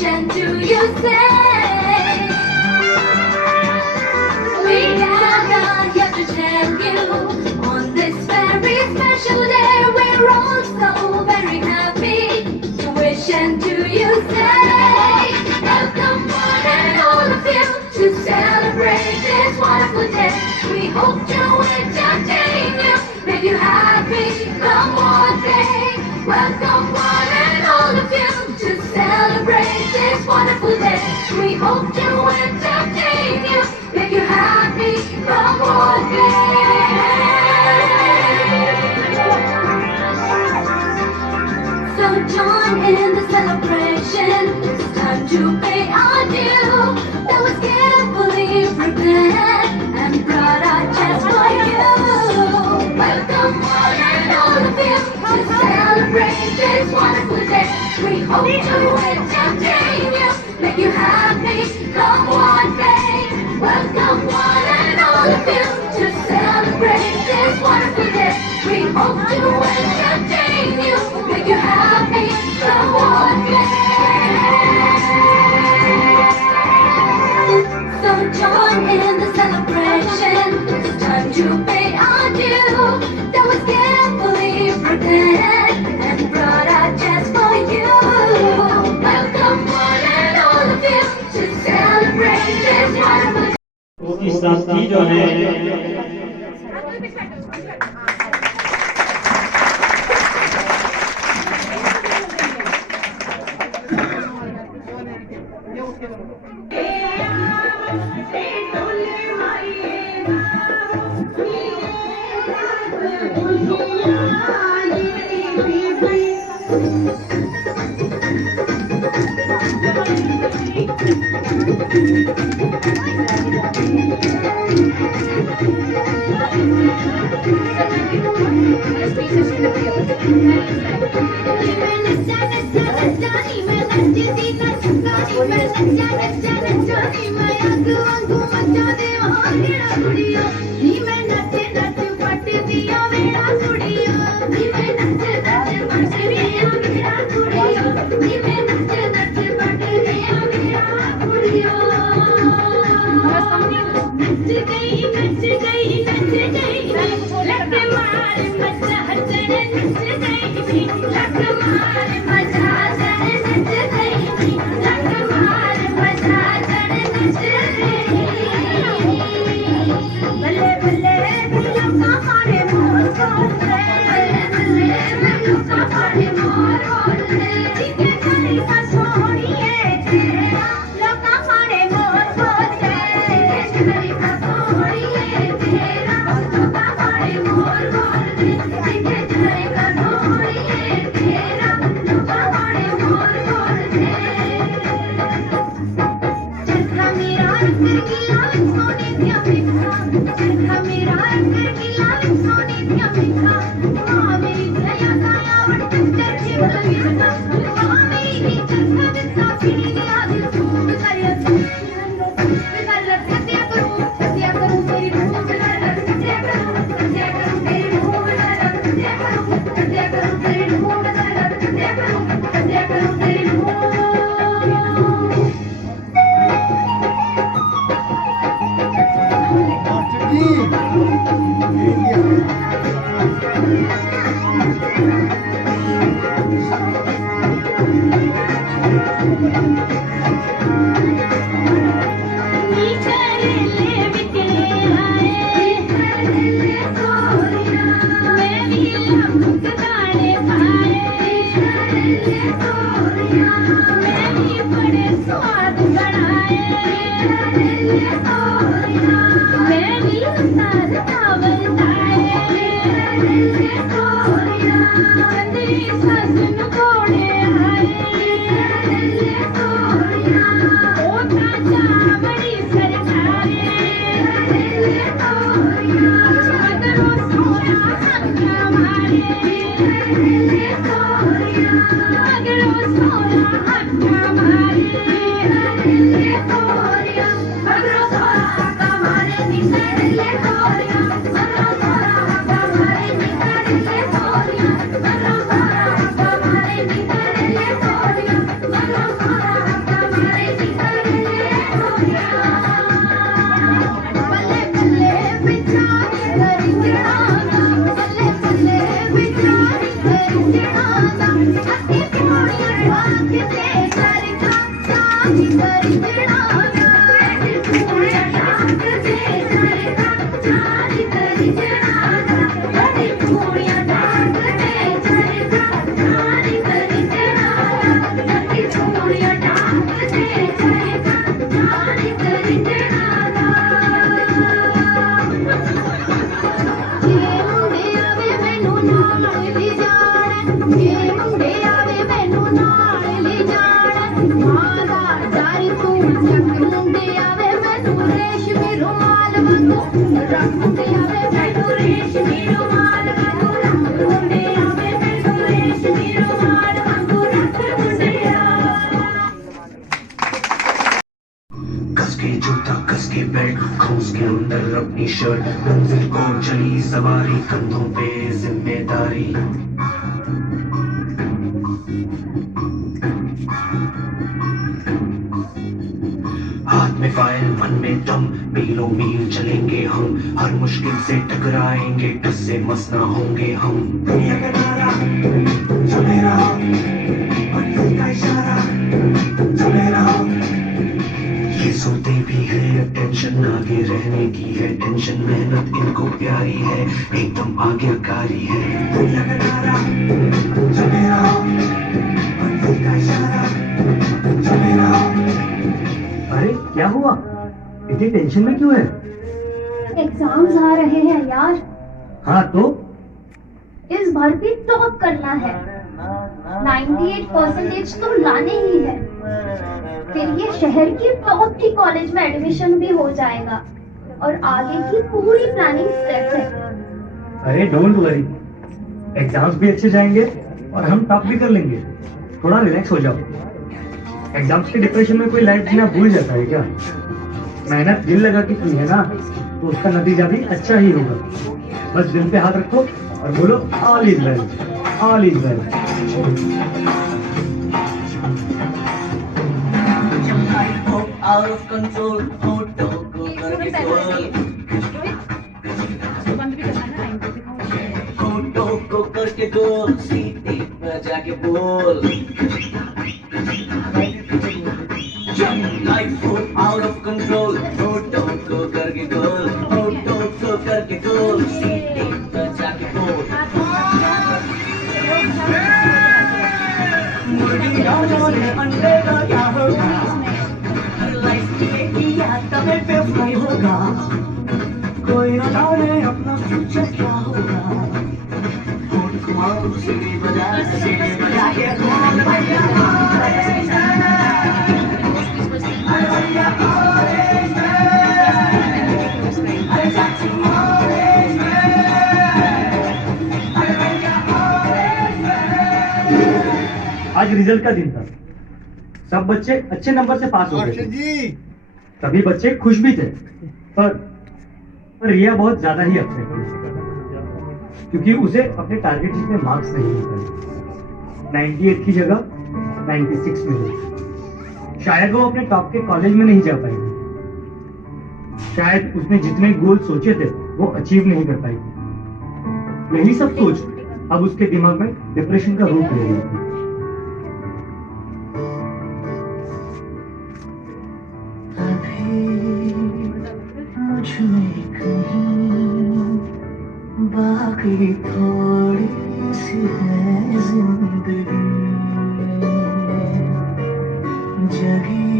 And do you say we gathered here to tell you on this very special day we're all so very happy to wish and do you say welcome one and all of you to celebrate this wonderful day. We hope to entertain you, make you happy come one day. Welcome one and all of you to celebrate this wonderful day. We hope to entertain you, make you happy come one day. So join in the celebration, it's time to pay our due. That was carefully prepared and brought out just for you. Welcome one and all of you to celebrate this wonderful day. We hope to entertain you, make you happy come one day. Welcome one and all of you to celebrate this wonderful day. We hope to entertain you, make you happy come one day. So join in the celebration, it's time to pay our due. That was carefully prepared and brought out just for you. Welcome one and all of you to celebrate this wonderful day. उसकी शास्त्री जो है चूड़ियां टांगते जाए जान करी तेरा सबकी चूड़ियां टांगते जाए जान करी तेरा ये मुंडे आवे मैनू नाल ले जाण ये मुंडे आवे मैनू नाल ले जाण मादा जारी तू जग मुंडे आवे मैनू रेशमी रुमाल वांगू रंग मुंडे आवे मैनू रेशमी रुमाल वांगू रंग मुंडे आवे मैनू रेशमी रुमाल वांगू रंग मुंडे कस के जूता कस के बेल्ट खोस के अंदर अपनी शर्ट मंजिल को चली सवारी कंधों पे जिम्मेदारी हाथ में फाइल मन में दम मीलों मील चलेंगे हम हर मुश्किल से टकराएंगे टस से मस ना होंगे हम दुनिया का नारा चले रहो मंजिल का इशारा चले रहो ये सोते भी है टेंशन आगे रहने की है टेंशन मेहनत इनको प्यारी है एकदम आज्ञाकारी है दुनिया का नारा चले रहो मंजिल का इशारा चले रहो। अरे क्या हुआ इतनी टेंशन में क्यों है? एग्जाम्स आ रहे हैं यार हाँ तो इस बार भी टॉप करना है 98% तो लाने ही है फिर ये शहर की टॉप की कॉलेज में एडमिशन भी हो जाएगा और आगे की पूरी प्लानिंग सेट है अरे डोंट वरी एग्जाम्स भी अच्छे जाएंगे और हम टॉप भी कर लेंगे थोड़ा रिलैक्स हो जाओ एग्जाम्स के डिप्रेशन में कोई लाइफ जीना भूल जाता है क्या? मेहनत दिल लगा के की है ना तो उसका नतीजा भी अच्छा ही होगा बस दिल पे हाथ रखो और बोलो all is well all is well. Out of control, photo को करके गोल, फोटो को करके गोल, सीटी बजा के बोल। Life out of control, photo को करके गोल, फोटो को करके गोल, सीटी बजा के बोल। मुर्गी डालो ने अंडे का क्या होगा? लाइफ किया तबे पे फ्राई होगा कोई न जाने अपना फ्यूचर क्या होगा फोन घुमाओ सीढ़ी बजा के घूम भैया आज रिजल्ट का दिन था सब बच्चे अच्छे नंबर से पास हो गए सभी बच्चे खुश भी थे पर रिया बहुत ज्यादा ही अपसेट थी क्योंकि उसे अपने टारगेट जितने मार्क्स नहीं मिल पाए 98 की जगह 96 मिले शायद वो अपने टॉप के कॉलेज में नहीं जा पाएगी शायद उसने जितने गोल सोचे थे वो अचीव नहीं कर पाएगी यही सब सोच अब उसके दिमाग में डिप्रेशन का रूप ले रही थी बाकी थोड़ी सी है जिंदगी जगी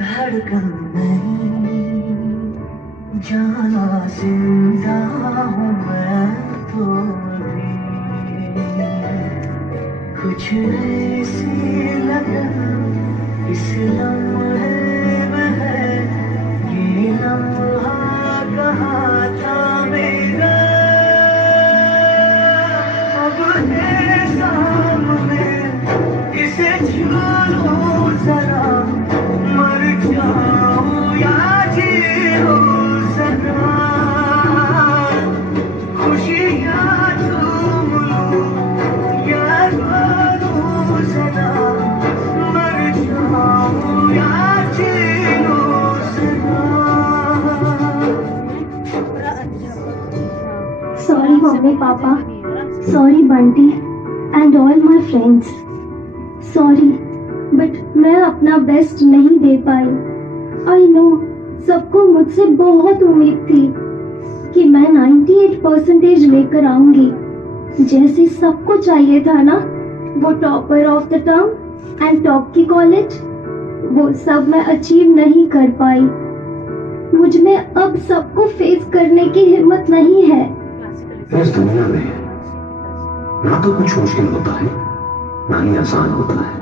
धड़कन नहीं जाना जिंदा हूँ मैं तो भी कुछ ऐसी लगन इस लम्हे में है ये लम्हा कहाँ था मेरा अब है सामने इसे छू जरा मर जाऊं या जी हो सका खुशियाँ झूम लूं या रो सदा मर जाऊं या जी हो सका। Sorry mummy papa sorry Bunty and all my friends sorry but मैं अपना बेस्ट नहीं दे पाई आई नो सबको मुझसे बहुत उम्मीद थी कि मैं 98% लेकर आऊंगी जैसे सबको चाहिए था ना, वो topper of the term and top की कॉलेज, वो सब मैं अचीव नहीं कर पाई। मुझ में अब सबको फेस करने की हिम्मत नहीं है। इस दुनिया में ना तो कुछ मुश्किल होता है ना ही आसान होता है,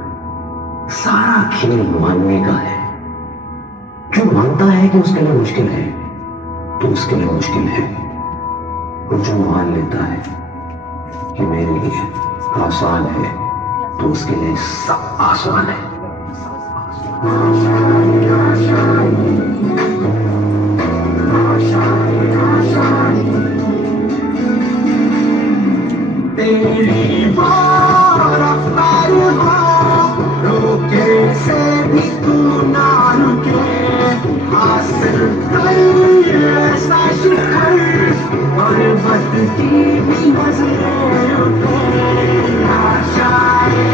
सारा खेल मानने का है। जो मानता है कि उसके लिए मुश्किल है तो उसके लिए मुश्किल है, और जो मान लेता है कि मेरे लिए आसान है तो उसके लिए सब आसान है। तेरी रफ्तार रोके से भी तू ना रुके, हासिल कर ऐसा शिखर पर्वत की भी नजरें उठे। आशाएं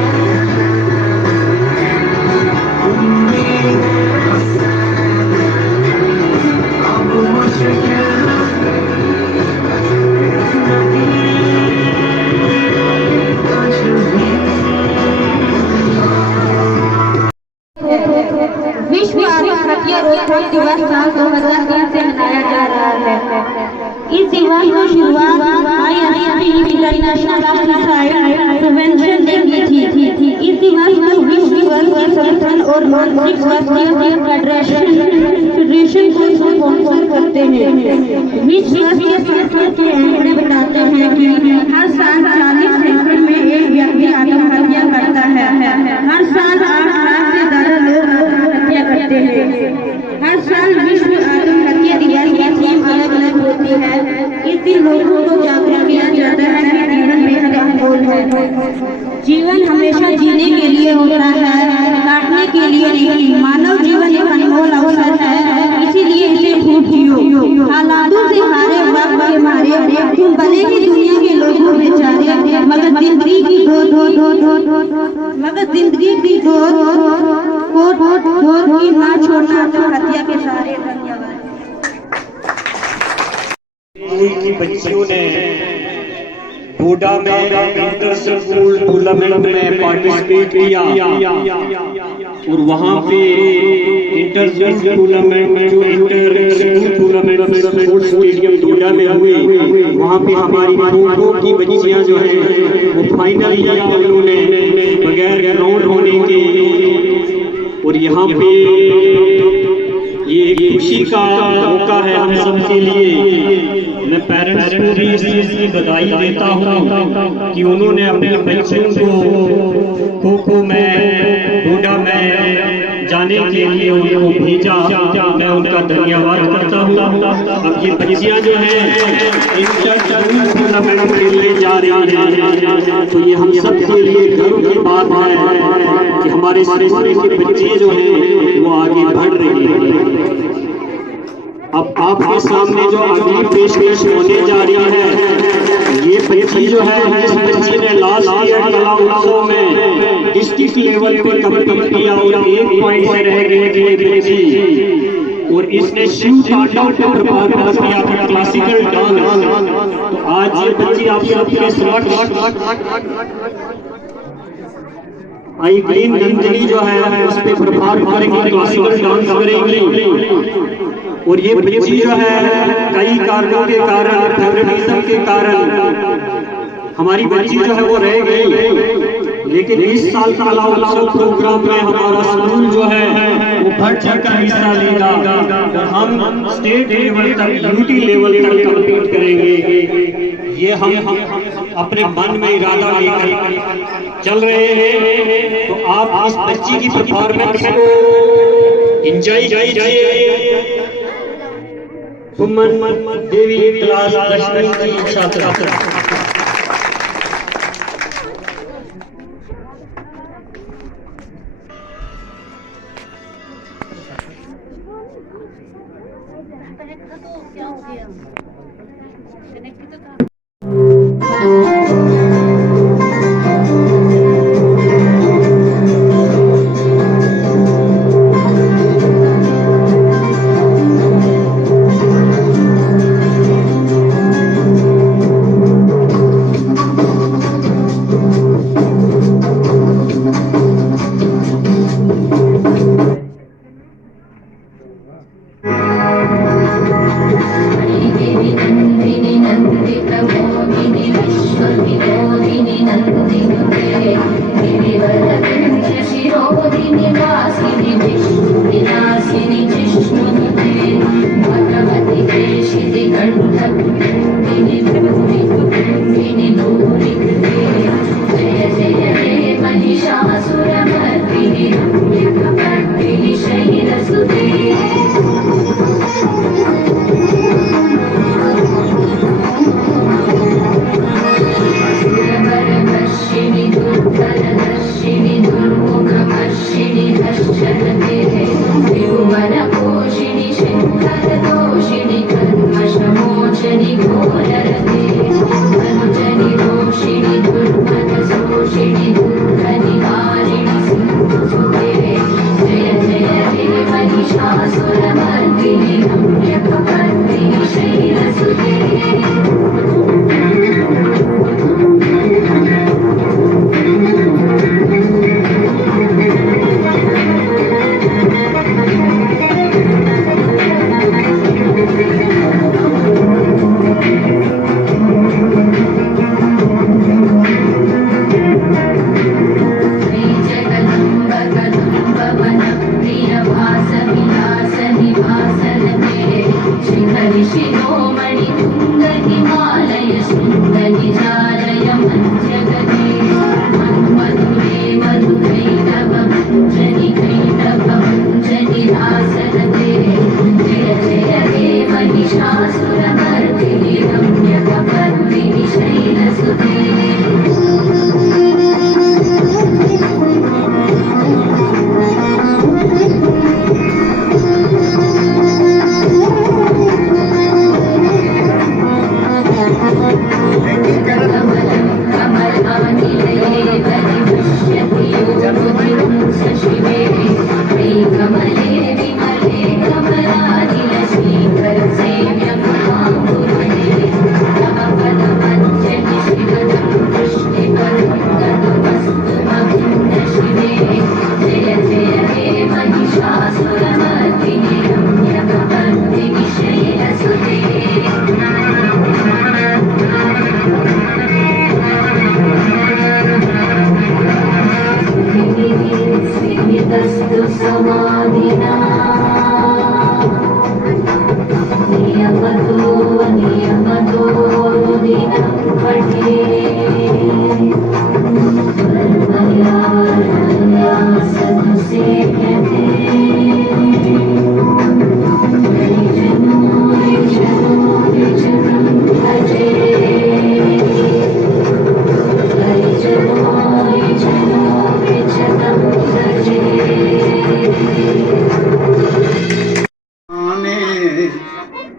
उम्मीदें अब मुश्किल विश्व आत्महत्या रोकथाम दिवस साल 2003 से मनाया जा रहा है। इस दिवस की शुरुआत ISP international suicide prevention day की थी। इस दिवस को विश्व स्वास्थ्य संगठन और मानसिक स्वास्थ्य फेडरेशन को स्पॉन्सर करते हैं। विश्व स्वास्थ्य संगठन के आंकड़े बताते हैं कि हर साल 40 सेकंड में एक व्यक्ति आत्महत्या करता है। हर साल 8 लाख से ज्यादा लोग आत्महत्या करते हैं। हर साल विश्व आत्महत्या दिवस की थीम अलग अलग होती है। इस दिन लोगों को जागरूक किया जाता है कि जीवन बेहद अनमोल है। जीवन हमेशा जीने के लिए होता है, काटने के लिए नहीं। मानव जीवन एक अनमोल अवसर है, इसीलिए इसे खूब जियो। हालातों से हारे वक्त के मारे तुम भले ही दुनिया के लोगों बेचारे, मगर जिंदगी की दौड़ की ना छोड़ना आत्महत्या के सहारे। धन्यवाद। स्कूल की बच्चियों ने डोडा में इंटर स्कूल टूर्नामेंट में पार्टिसिपेट किया और वहां पे इंटर स्कूल टूर्नामेंट जो inter school tournament sports stadium Doda में हुए, वहां पे हमारी खो-खो की बच्चियां जो है वो फाइनल किया उन्होंने बगैर ग्राउंड होने के। और यहाँ पे ये एक खुशी का मौका है हम सबके लिए। मैं पेरेंट्स को भी इस चीज की बधाई देता हूँ कि उन्होंने अपने बच्चों को खो-खो में डोडा में जाने के लिए उनको भेजा। मैं उनका धन्यवाद करता हूँ। अब ये बच्चियाँ जो हैं इंटर स्कूल टूर्नामेंट खेलने जा रही हैं, तो ये हम सबके लिए गर्व की बात है कि हमारे स्कूल के बच्चे जो हैं वो आगे बढ़ रहे हैं। अब आपके सामने जो अगली पेशकश होने जा रही है, ये बच्ची जो है जिस बच्ची ने लास्ट ईयर कला उत्सव में डिस्ट्रिक्ट लेवल पे कम्पीट किया और 1 पॉइंट से रह गई थी ये बच्ची, और इसने शिव तांडव को परफॉर्मेंस किया था, क्लासिकल डांस। तो आज ये बच्ची आप सबके समक्ष आई ग्रीन नंदिनी जो है उस पर परफॉर्म करेंगी, क्लासिकल डांस करेंगी। और ये बच्ची जो है कई कारणों के कारण, फेवरेटिज्म के कारण हमारी बच्ची जो है वो रह गई, लेकिन इस साल का कला उत्सव प्रोग्राम में हमारा स्कूल जो है वो बढ़ चढ़कर हिस्सा लेगा और हम स्टेट लेवल तक, यूटी लेवल तक कम्पीट करेंगे। ये हम अपने मन में इरादा लेकर चल रहे हैं। तो आप इस बच्ची की परफॉर्मेंस को एंजॉय कीजिए। सुमन देवी क्लास 10वीं की छात्रा। क्या हो गया?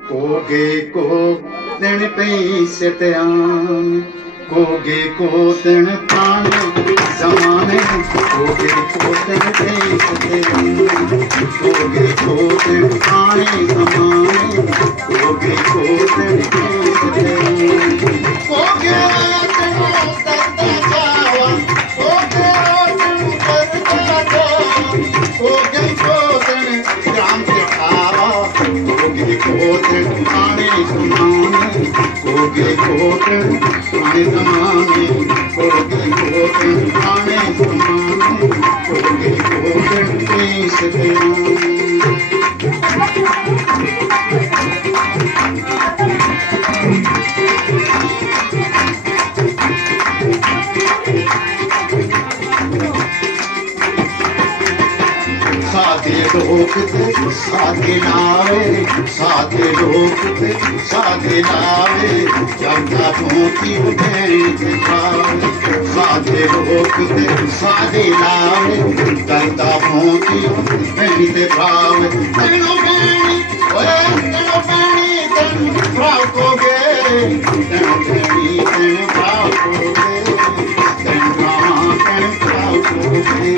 कोगे को दिन पई सत्यान कोगे को दिन पाने जमाने कोगे को दिन पई सत्यान कोगे को दिन पाने जमाने कोगे को दिन पई सत्यान कोगे दिन जावा कोगे दिन करता जावा कोगे को दिन राम के खावा कोगे कोट आने समाने कोगे कोट आने समाने कोगे कोट आने समाने कोगे कोट पेश साथे लोग थे साथे लावे साथे लोग थे साथे लावे चंदा पहुंची उठेरी थे खावे साथे लोग थे साथे लावे चंदा पहुंची उठेरी थे खावे तेनो बेनी ओए तेनो बेनी तेनो भाव को गे तेनो बेनी तेनो भाव को गे तेनो मामा तेनो भाव को गे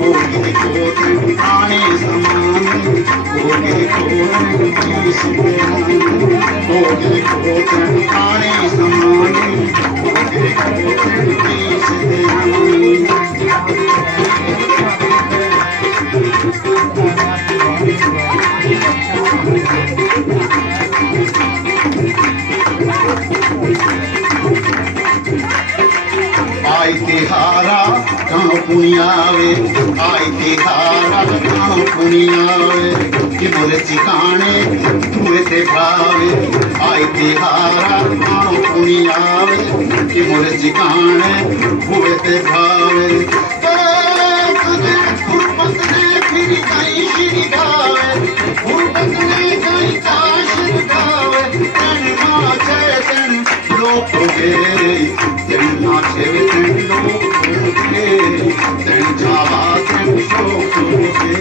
कोगे कोटे आने समाने कोगे कोटे पीस देने कोगे कोटे आने समाने कोगे कोटे पीस देने आई तिहारा गाँव पुनियावे आई तिहारा गाँव पुनियावे कि बोले चिकाने धुए से भावे आई तिहारा गाँव पुनियावे कि बोले चिकाने धुए से भावे गुरबत ने फिर कहीं श्री गावे गुरबत ने कहीं काशिर गावे तन माचे तन लोग गे तन माचे तन लोग गे तन जावा तन शोक गे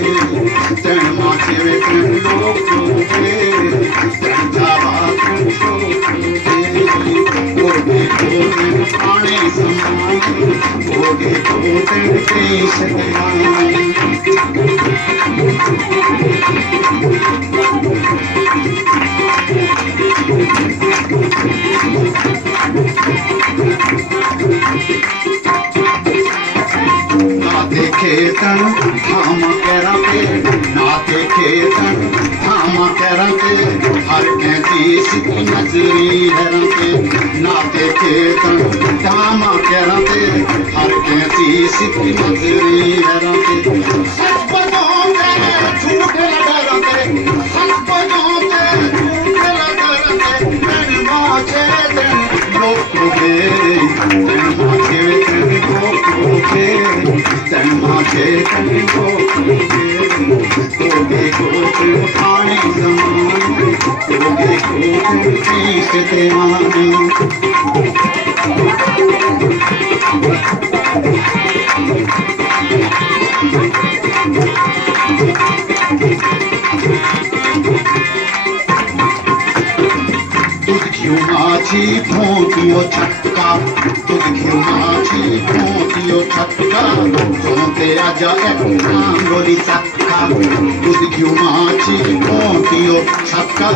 तन माचे तन लोग गे तन जावा तन शोक गे कोगे कोगे आने समाने कोगे कोगे पेश देवाने ना देखे तन हम कैरा पे ना देखे तन हम कैरा पे हर कहती सिकी नजरी है पे ना देखे तन हम कैरा पे हर कहती सिकी नजरी है पे सच बजोगे झूठ लगाते सच बजोगे झूठ लगाते तन माचे तन लोगे तन माचे तन लोगे तन माचे तन लोगे कोगे आने समाने कोगे कोगे पीस देवाने क्यों माझी भोंतियो छक्का तुझ क्यों माझी भोंतियो छक्का सोते आजा एक नांगोली चक्का तुझ क्यों माझी भोंतियो छक्का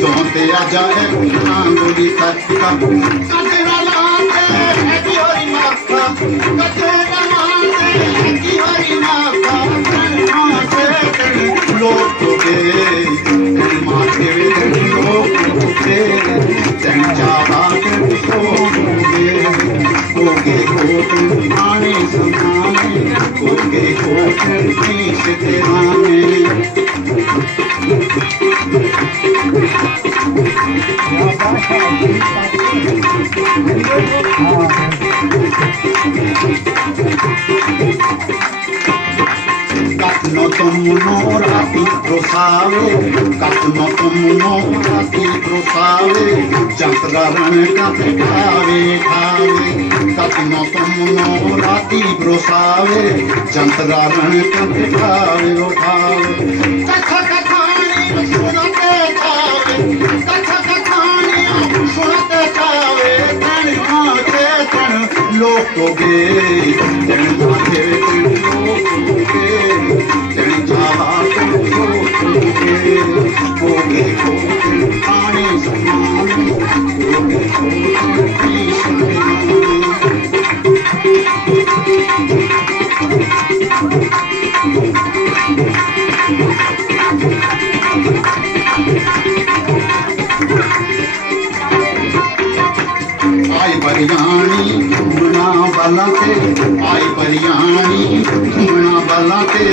सोते आजा एक नांगोली चक्का कचरा लाते है की हरी मक्का कचरा लाते है की हरी मक्का लोगे माथे लोगे तन जावा कोगे कोटे आने समाने कोगे कोटे पीस देवाने Thank you. Katno tumno rati prosave, katno tumno rati prosave, jantra ran kate khave khave. Katno tumno rati prosave, jantra ran kate khave khave. Katha kathani sunate khave, katha kathani sunate khave. Tan aake tan lokoge, tan aake tan lokoge. आई बरियानी घूमना बाला ते, आई बरियानी घूमना बाला ते,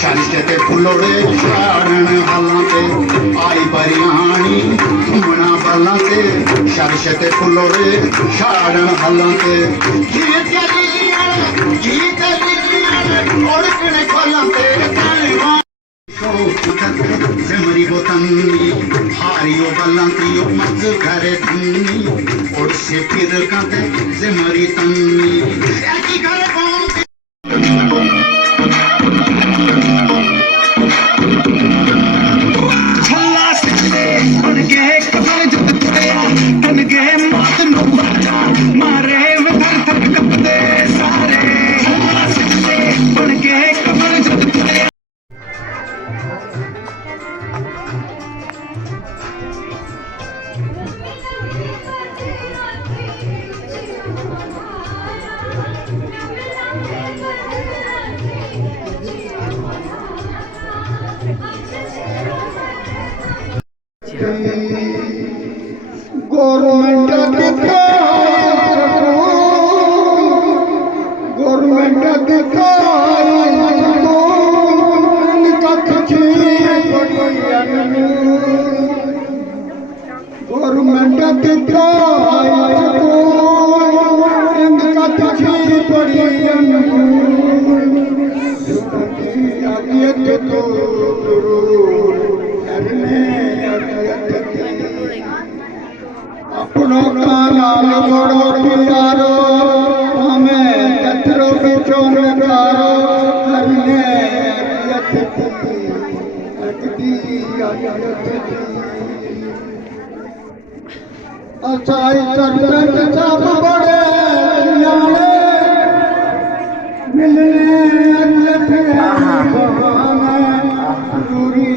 शर्ष ते फुलोड़े शारण हाला ते। आई बरियानी घूमना बाला ते, शर्ष ते फुलोड़े शारण हाला ते। गीत और कने खोला ते तालिवां ज़मरी बोतनी हारियो बल्लांतियो मज करे धनी और से फिर काते ज़मरी तन्नी ऐकी करे कौन छल्ला से बन के कमर जब तेरा तन के मात नो बचा मारे वे थर थर कपते सारे छल्ला से बन के कमर जब तेरा अपनों का नाम बड़ो प्यारो हमें जत्रो बिचो नकारो हरने असाई सरपंच साहब बड़े सियाने मिलने दूरी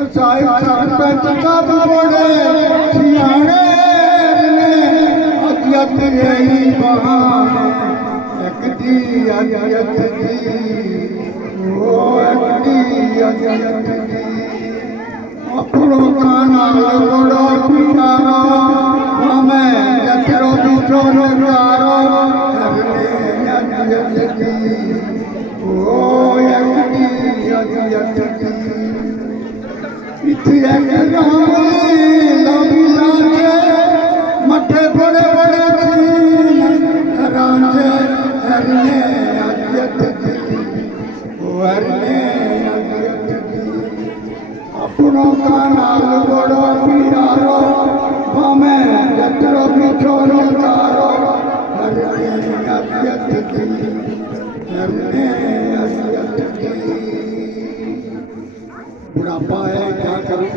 असाई सरपंच साहब बड़े सियाने अजत गई बहाने एकदी अजत दी ओ एकदी अजत दी अपनों का नाम बड़ो प्यारो हमें जत्रो बिचो नकारो हरने अजत दी ओ एकदी अजत दी इतिया के लंबी लांचे मठे बड़े बड़े रांचे हरने अजत दी ओ हरने अजत दी अपनों का नाम बड़ो प्यारो हमें जत्रो बिचो नकारो हरने अजत दी हरने अजत दी। बुढ़ापा है क्या करूँ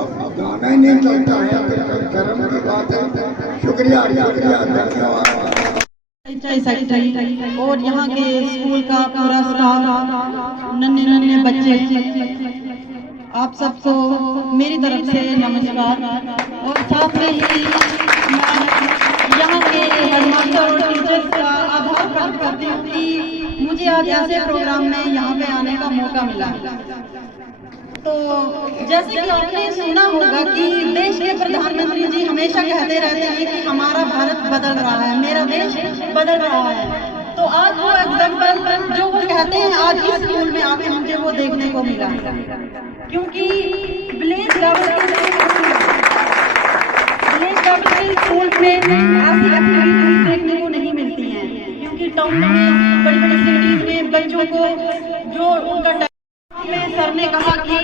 अब गाना ही नहीं चलता है कर्म की बात है। शुक्रिया शुक्रिया धन्यवाद। और यहाँ के स्कूल का पूरा स्टाफ, नन्हे नन्हे बच्चे, आप सबको मेरी तरफ से नमस्कार। और साथ में ही यहाँ के हेडमास्टर और टीचर्स का आभार व्यक्त करती हूँ कि मुझे आज ऐसे प्रोग्राम में यहाँ पे आने का मौका मिला। तो जैसे कि आपने सुना होगा कि देश के प्रधानमंत्री जी हमेशा कहते रहते हैं कि हमारा भारत बदल रहा है, मेरा देश बदल रहा है। तो आज वो एग्जाम्पल जो वो कहते हैं आज इस स्कूल में आके मुझे वो देखने को मिला, क्योंकि स्कूल में ऐसी एक्टिविटीज देखने को नहीं मिलती हैं, क्योंकि टाउन में बड़ी बड़ी सिटीज में बच्चों को जो उनका में सर ने कहा कि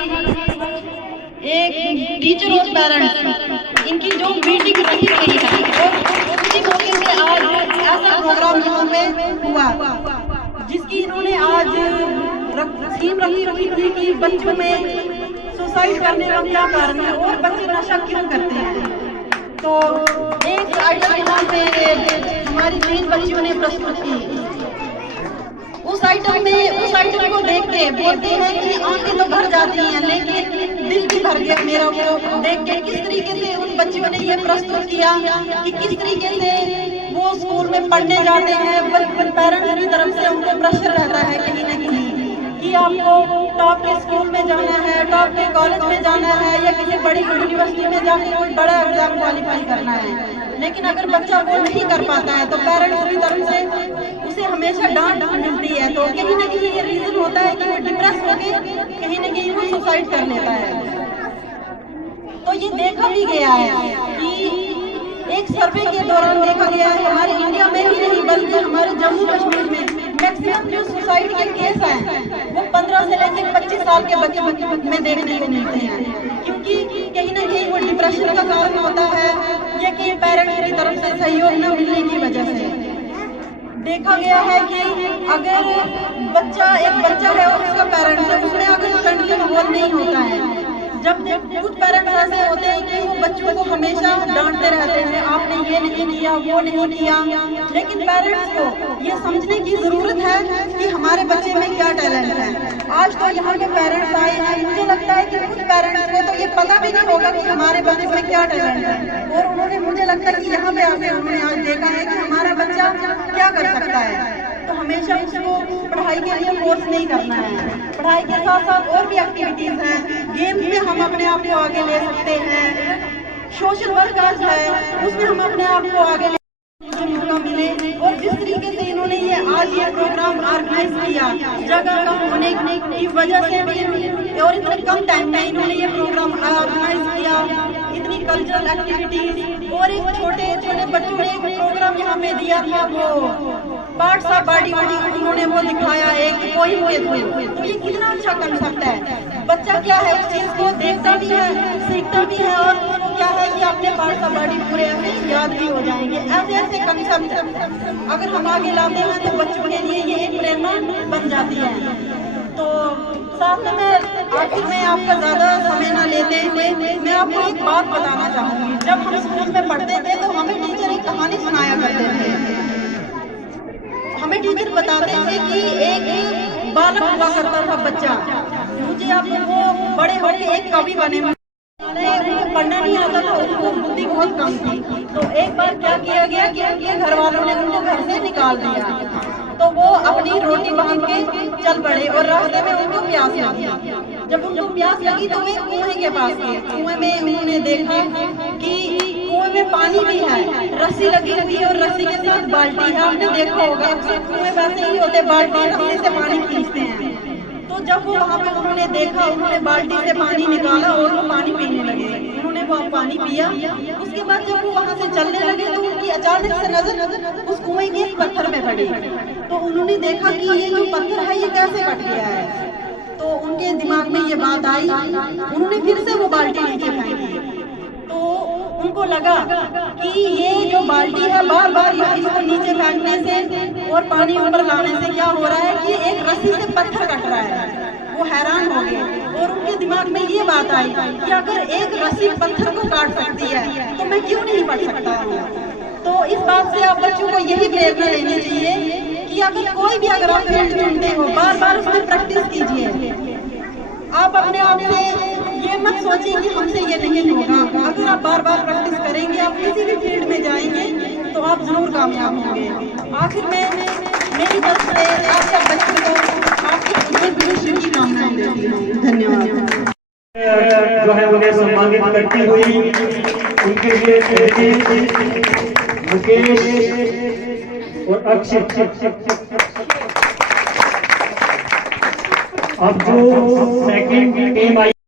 एक टीचर और पेरेंट्स इनकी जो मीटिंग रखी गई है और उसी मौके पे आज ऐसा प्रोग्राम यहाँ पे हुआ जिसकी इन्होंने आज स्कीम रखी थी कि बच्चों में सुसाइड करने का क्या कारण है और बच्चे नशा क्यों करते हैं। तो एक आइटम यहाँ पे हमारी 3 बच्चियों ने प्रस्तुत की। उस आइटम को देख के बोलते हैं कि आंखें तो भर जाती हैं लेकिन दिल भी भर गया मेरा वो देख के। किस तरीके से उन बच्चियों ने ये प्रस्तुत किया कि किस तरीके से वो स्कूल में पढ़ने जाते हैं, पेरेंट्स की तरफ से उनको प्रेशर रहता है कहीं ना कहीं कि आपको टॉप के स्कूल में जाना है, टॉप के कॉलेज में जाना है या किसी बड़ी यूनिवर्सिटी में जाके कोई बड़ा एग्जाम क्वालिफाई करना है। लेकिन अगर बच्चा वो नहीं कर पाता है तो पेरेंट्स की तरफ से उसे हमेशा डांट मिलती है। तो कहीं ना कहीं ये रीजन होता है कि वो डिप्रेस होकर कहीं ना कहीं वो सुसाइड कर लेता है। तो ये देखा भी गया है कि एक सर्वे के दौरान देखा गया है हमारे इंडिया में ही नहीं बल्कि हमारे जम्मू कश्मीर में मैक्सिमम जो सुसाइड के केस हैं वो 15 से लेकर 25 साल के बच्चे में देखने को मिलते हैं, क्योंकि कहीं ना कहीं वो डिप्रेशन का कारण होता है या कि पेरेंट्स की तरफ से सहयोग न मिलने की वजह से। देखा गया है कि अगर एक बच्चा है और उसका पेरेंट्स है उसमें अगर फ्रेंडली माहौल नहीं होता है, जब कुछ पेरेंट्स ऐसे होते हैं कि वो बच्चों को हमेशा डांटते रहते हैं आपने ये नहीं किया वो नहीं किया, लेकिन पेरेंट्स को ये समझने की जरूरत है कि हमारे बच्चे में क्या टैलेंट है। आज तो यहाँ के पेरेंट्स आए हैं, मुझे लगता है कि कुछ पेरेंट्स को तो ये पता भी नहीं होगा कि हमारे बच्चे में क्या टैलेंट है और उन्होंने मुझे लगता है कि यहाँ पे आके उन्होंने आज देखा है कि हमारा बच्चा क्या कर सकता है। तो हमेशा उसको पढ़ाई के लिए फोर्स नहीं करना है, पढ़ाई के साथ साथ और भी एक्टिविटीज हैं, गेम्स में हम अपने आप को आगे ले सकते हैं, सोशल वर्क आज है उसमें हम अपने आप को आगे ले मौका मिले। और जिस तरीके से इन्होंने ये आज ये प्रोग्राम ऑर्गेनाइज किया जगह कम होने की वजह से भी और इतने कम टाइम में इन्होंने ये प्रोग्राम ऑर्गेनाइज किया, इतनी कल्चरल एक्टिविटीज और एक छोटे छोटे बच्चों ने एक प्रोग्राम यहाँ पे दिया था वो पार्ट्स ऑफ बॉडी उन्होंने वो दिखाया है कि कोई तो ये कितना अच्छा कंसेप्ट है। बच्चा क्या है उस चीज को देखता भी है सीखता भी है और क्या है कि अपने पार्ट्स ऑफ बॉडी पूरे ऐसे याद भी हो जाएंगे। ऐसे कंसेप्ट अगर हम आगे लाते हैं तो बच्चों के लिए ये एक प्रेरणा बन जाती है। तो साथ में मैं आखिर में आपका ज्यादा समय ना लेते हुए मैं आपको एक बात बताना चाहूंगी। जब हम स्कूल में पढ़ते थे तो हमें टीचर एक कहानी सुनाया करते थे। हमें टीचर बताते थे कि एक बालक हुआ करता था बच्चा, मुझे आपको वो बड़े होकर एक कवि बने, उनको पढ़ना नहीं आता था, उनको बुद्धि बहुत कम थी। तो एक बार क्या किया गया कि उनके घर वालों ने उनको घर से निकाल दिया, तो वो अपनी रोटी बांध के चल पड़े और रास्ते में उनको प्यास लगी। जब उनको प्यास लगी तो वे कुएं के पास गए। कुएं में उन्होंने देखा कि कुएं में पानी भी है, रस्सी लगी हुई है और रस्सी के साथ बाल्टी है। आपने देखा होगा अक्सर कुएं वैसे ही होते, बाल्टी रस्सी से पानी खींचते हैं। तो जब वो वहाँ पे उन्होंने देखा, उन्होंने बाल्टी से पानी निकाला और वो पानी पीने लगे। उन्होंने वो पानी पिया। उसके बाद जब वो वहाँ से चलने लगे तो उनकी अचानक से नजर उस कुएं के पत्थर में पड़ी। तो उन्होंने देखा कि ये जो पत्थर है ये कैसे कट गया है। तो उनके दिमाग में ये बात आई, उन्होंने फिर से वो बाल्टी नीचे फेंकी। तो उनको लगा कि ये जो बाल्टी है बार बार इसको नीचे फेंकने से और पानी ऊपर लाने से क्या हो रहा है कि एक रस्सी से पत्थर कट रहा है। वो हैरान हो गए और उनके दिमाग में ये बात आई कि अगर एक रस्सी पत्थर को काट सकती है तो मैं क्यों नहीं पढ़ सकता हूँ। तो इस बात से आप बच्चों को यही प्रेरणा लेनी चाहिए कि अगर कोई भी अगर आप फील्ड चुनते हो बार बार उसमें प्रैक्टिस कीजिए। आप अपने आप से ये मत सोचिए कि हमसे ये नहीं होगा। अगर आप बार बार प्रैक्टिस करेंगे आप किसी भी फील्ड में जाएंगे तो आप जरूर कामयाब होंगे। आखिर में मेरी तरफ से आप सब बच्चों को आपकी शुभकामनाएं देती हूँ। धन्यवाद। जो है उन्हें सम्मानित करती हुई उनके लिए मुकेश और अक्षित अब जो सेकंड टीम आई